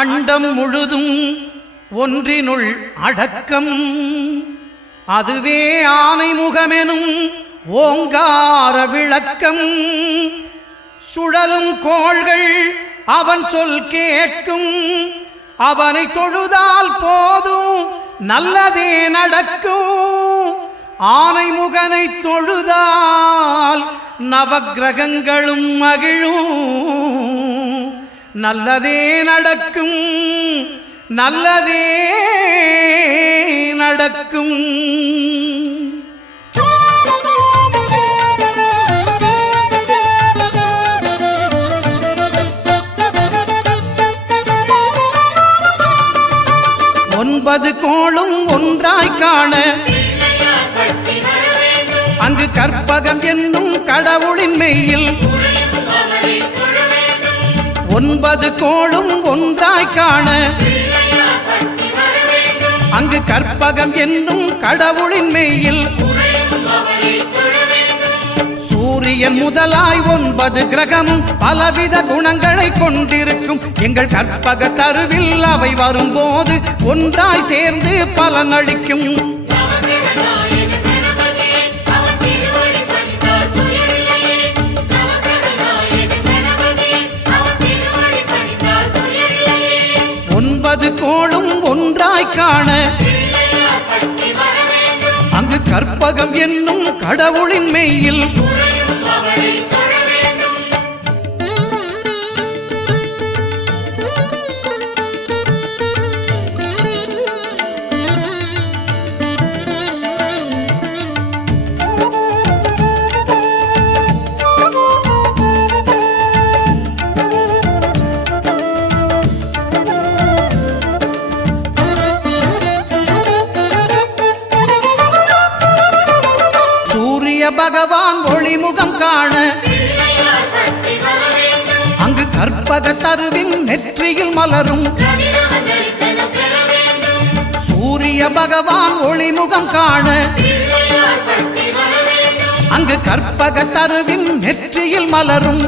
அண்டம் முழுதும் ஒன்றினுள் அடக்கம். அதுவே ஆனைமுகமெனும் ஓங்கார விளக்கம். சுழலும் கோள்கள் அவன் சொல் கேட்கும். அவனை தொழுதால் போதும் நல்லதே நடக்கும். ஆனைமுகனை தொழுதால் நவக்கிரகங்களும் மகிழும். நல்லதே நடக்கும், நல்லதே நடக்கும். ஒன்பது கோளும் ஒன்றாய் காண அங்கு கற்பகம் என்னும் கடவுளின் மெய்யில். ஒன்பது கோளும் ஒன்றாய் காண அங்கு கற்பகம் என்னும் கடவுளின் மெய்யில். சூரியன் முதலாய் 9 கிரகமும் பலவித குணங்களை கொண்டிருக்கும். எங்கள் கற்பக தருவில் அவை வரும்போது ஒன்றாய் சேர்ந்து பலனளிக்கும். ஒன்பது கோளும் ஒன்றாய் காண அங்கு கற்பகம் என்னும் கடவுளின் மெய்யில். பகவான் ஒளிமுகம் காண அங்கு கற்பக தருவின் நெற்றியில் மலரும். சூரிய பகவான் ஒளிமுகம் காண அங்கு கற்பக தருவின் நெற்றியில் மலரும்.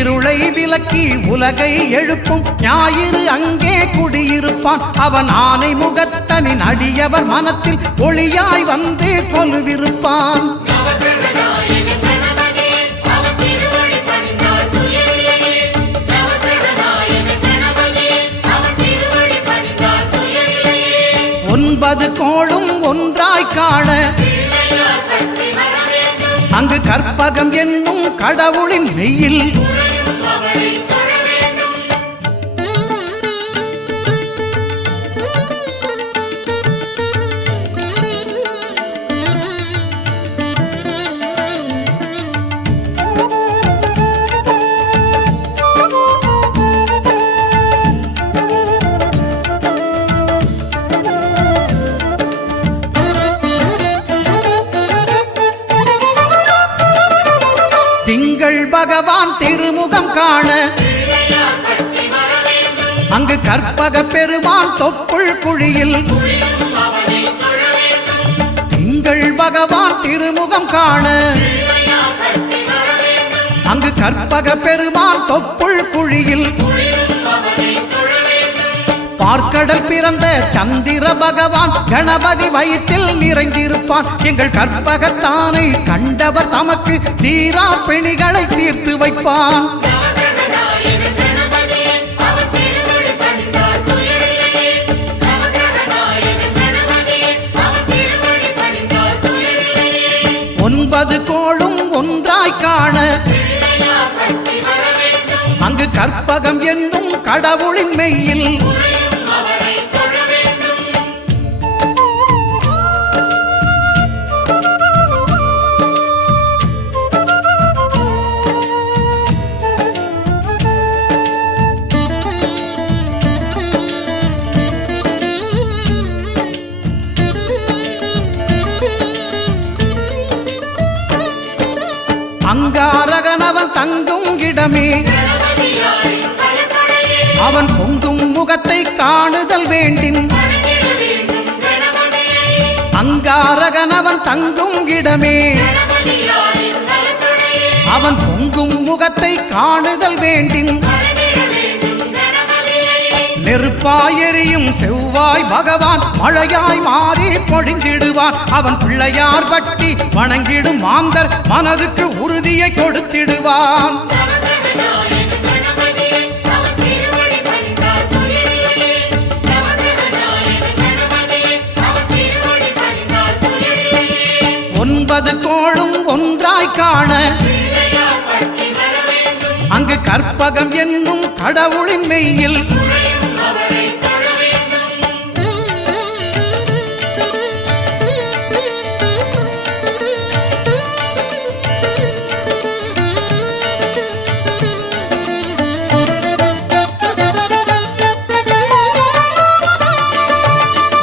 இருளை விலக்கி உலகை எழுப்பும் ஞாயிறு அங்கே குடியிருப்பான். அவன் ஆனை முகத்தனின் அடியவர் மனத்தில் ஒளியாய் வந்து கொலுவிருப்பான். ஒன்பது கோளும் ஒன்றாய் காண அங்கு கற்பகம் என்னும் கடவுளின் மெய்யில். திங்கள் பகவான் திருமுகம் காண அங்கு கற்பக பெருமான் தொப்புள் குழியில். திங்கள் பகவான் திருமுகம் காண அங்கு கற்பக பெருமான் தொப்புள் குழியில். பார்க்கடல் பிறந்த சந்திர பகவான் கணபதி வயிற்றில் நிறைந்திருப்பான். எங்கள் கற்பகத்தானை கண்டவர் தமக்கு தீரா பிணிகளை தீர்த்து வைப்பான். ஒன்பது கோளும் ஒன்றாய் காண அங்கு கற்பகம் என்னும் கடவுளின் மெய்யில். அங்காரகனவன் தங்கும் இடமே அவன் பொங்கும் முகத்தை காணுதல் வேண்டின். அங்காரகனவன் தங்கும் இடமே அவன் பொங்கும் முகத்தை காணுதல் வேண்டின். நெருப்பாயெறியும் செவ்வாய் பகவான் மழையாய் மாறி பொழிந்திடுவான். அவன் பிள்ளையார் பட்டி வணங்கிடும் மாந்தர் மனதுக்கு உறுதியை கொடுத்திடுவான். ஒன்பது கோளும் ஒன்றாய் காண அங்கு கற்பகம் என்னும் கடவுளின் மெய்யில்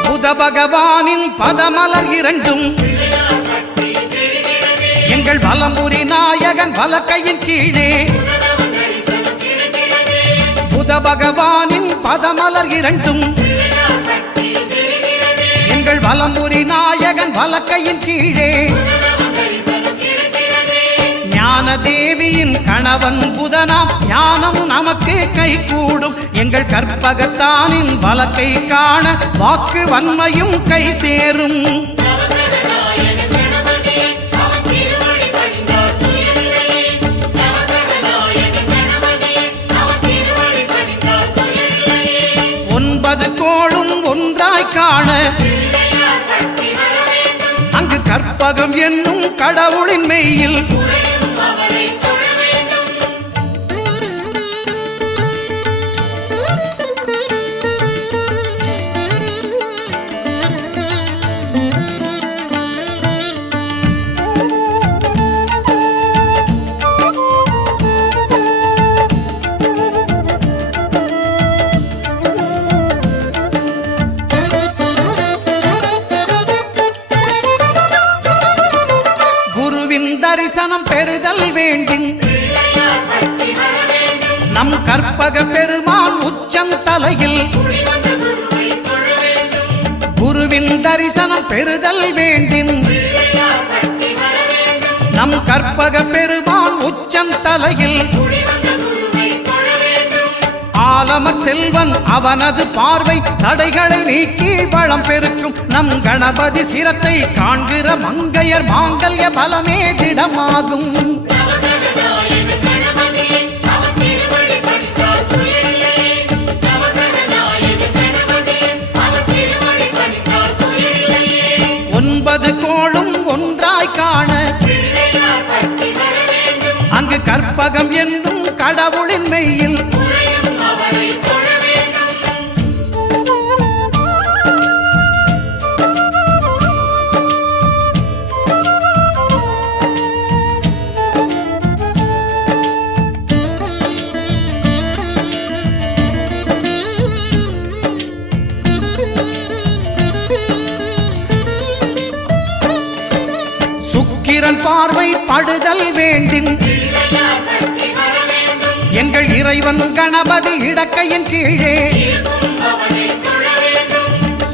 புத பகவானின் பதமலர் இரண்டும் எங்கள் வலம்புரி நாயகன் வலக்கையின் கீழே புத பகவானின் பதமலர் இரண்டும் எங்கள் வலம்புரி நாயகன் வலக்கையின் கீழே ஞான தேவியின் கணவன் புதனாம் ஞானம் நமக்கு கைகூடும். எங்கள் கற்பகத்தானின் வலக்கை காண வாக்கு வன்மையும் கை சேரும். ஒன்பது கோளும் ஒன்றாய் காண அங்கு கற்பகம் என்னும் கடவுளின் மெய்யில் தரிசனம் பெறுதல் வேண்டின் நம் கற்பக பெருமான் உச்சந்தலையில் குருவின் தரிசனம் பெறுதல் வேண்டின் நம் கற்பக பெருமான் உச்சந்தலையில் ஆலமர் செல்வன் அவனது பார்வை தடைகளை நீக்கி வளம் பெருக்கும். நம் கணபதி சிரத்தை காண்கிற மங்கையர் மாங்கல்ய பலமே திடமாகும். ஒன்பது கோளும் ஒன்றாய் காண அங்கு கற்பகம் என்னும் கடவுளின் மெய்யில் சுக்கிரன் பார்வை படுதல் வேண்டின் எங்கள் இறைவன் கணபதி இடக்கையின் கீழே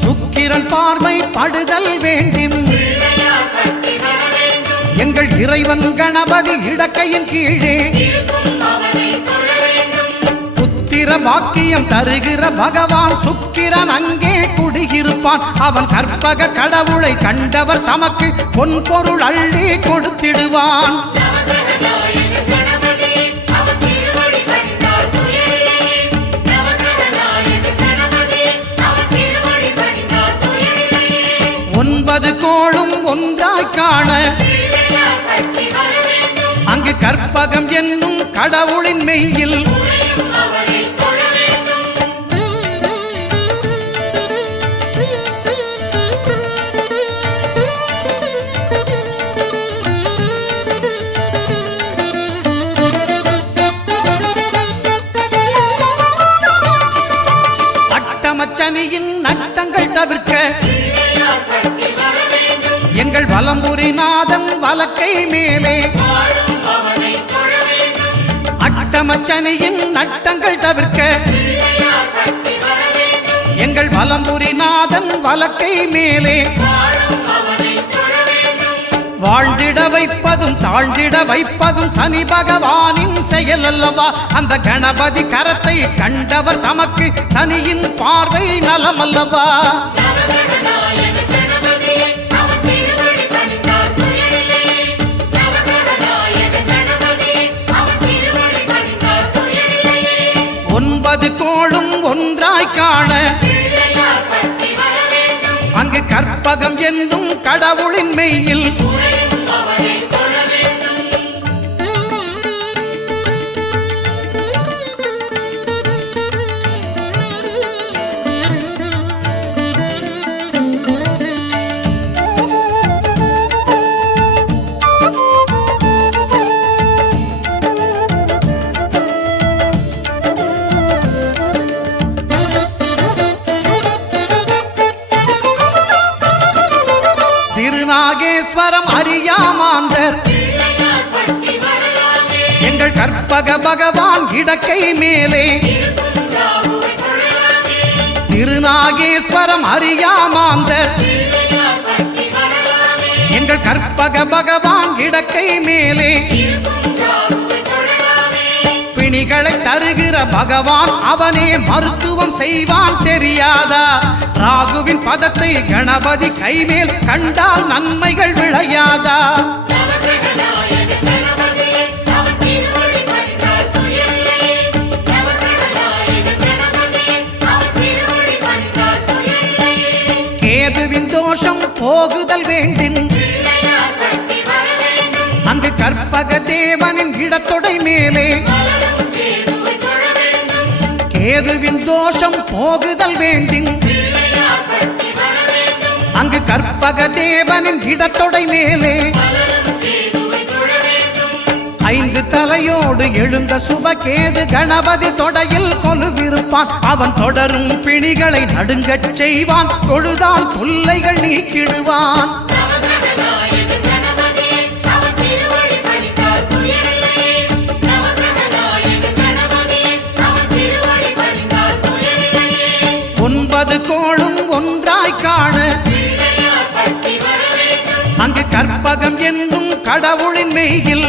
சுக்கிரன் பார்வை படுதல் வேண்டின் எங்கள் இறைவன் கணபதி இடக்கையின் கீழே புத்திர வாக்கியம் தருகிற பகவான் சுக்கிரன் அங்கே குடியிருப்பான். அவன் கற்பக கடவுளை கண்டவர் தமக்கு பொன் பொருள் அள்ளி கொடுத்திடுவான். ஒன்பது கோளும் ஒன்றாய் காண அங்கு கற்பகம் என்னும் கடவுளின் மெய்யில் அட்டமச்சனியின் நட்டங்கள் தவிர்க்க எங்கள் வலம்புரி நாதன் வலக்கை மேலே அட்டமச்சனியின் நட்டங்கள் தவிர்க்க எங்கள் வலம்புரி நாதன் வலக்கை மேலே வாழ்ந்திட வைப்பதும் தாழ்ந்திட வைப்பதும் சனி பகவானின் செயல் அல்லவா? அந்த கணபதி கரத்தை கண்டவர் தமக்கு சனியின் பார்வை நலம் அல்லவா? ஒன்பது கோளும் ஒன்றாய் காண அங்கு கற்பகம் என்னும் கடவுளின் மெய்யில் திருநாகேஸ்வரம் அறியாமாந்தர் எங்கள் கற்பக பகவான் இடக்கை மேலே திருநாகேஸ்வரம் அறியாமாந்தர் எங்கள் கற்பக பகவான் இடக்கை மேலே பிணிகளை தருகிற பகவான் அவனே மருத்துவம் செய்வான் தெரியாதா? ராகுவின் பதத்தை கணபதி கைமேல் கண்டால் நன்மைகள் விளையாதா? கேதுவின் தோஷம் போகுதல் வேண்டின் அங்கு கற்பக தேவனின் இடத்தொடை மேலே கேதுவின் தோஷம் போகுதல் வேண்டின் அங்கு கற்பக தேவனின் இடத்தொடை மேலே ஐந்து தலையோடு எழுந்த சுபகேது கணபதி தொடையில் கொலுவிருப்பான். அவன் தொடரும் பிணிகளை நடுங்கச் செய்வான். தொழுதால் தொல்லைகள் நீக்கிடுவான். ஒன்பது கோளும் ஒன்றாய் காண அங்கு கற்பகம் என்னும் கடவுளின் மெய்யில்